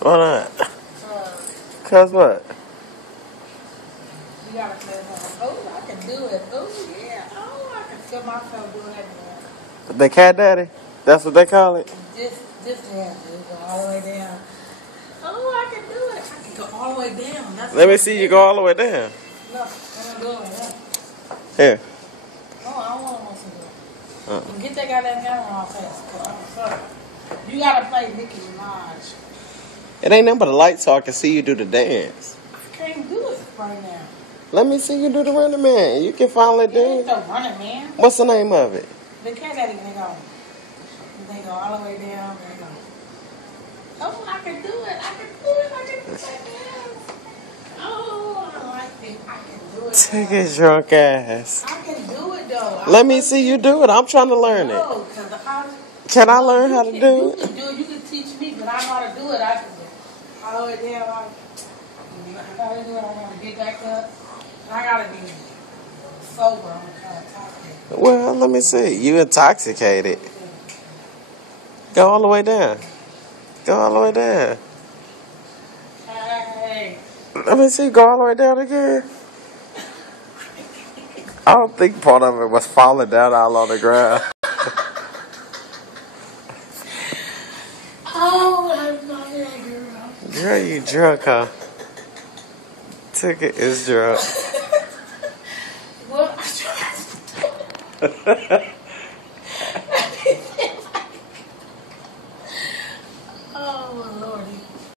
Why not? Uh, Cause what? you gotta feel like, oh, I can do it. Oh, yeah. Oh, I can feel myself doing that. The cat daddy? That's what they call it? Just have to go all the way down. Oh, I can do it. I can go all the way down. That's Let me see you go all the way down. Look, I'm doing it. Look. Here. Oh, I don't want to do it. Get that goddamn camera off fast, cause I'm sorry. You gotta play Nicki Minaj. It ain't nothing but a light so I can see you do the dance. I can't do it right now. Let me see you do the Running Man. You can finally It do ain't it. the Running Man. What's the name of it? The cat daddy, they go all the way down, they go. Oh, I can do it. I can do it. I can do it. Oh, I like it. I can do it. Take his drunk ass. I can do it though. Let me see you do it. I'm trying to learn it. No, because I. Can I learn how to do You it? can do it. You can teach me, but I know how to do it. I can do it. All the way down. I gotta do it. I gotta get back up. And I gotta be sober. I'm trying to talk to you. Well, let me see. You intoxicated. Go all the way down. Go all the way down. Hey. Let me see. Go all the way down again. I don't think part of it was falling down all on the ground. Oh, I'm not that girl. Girl, you drunk, huh? Ticket is drunk. Well, I tried.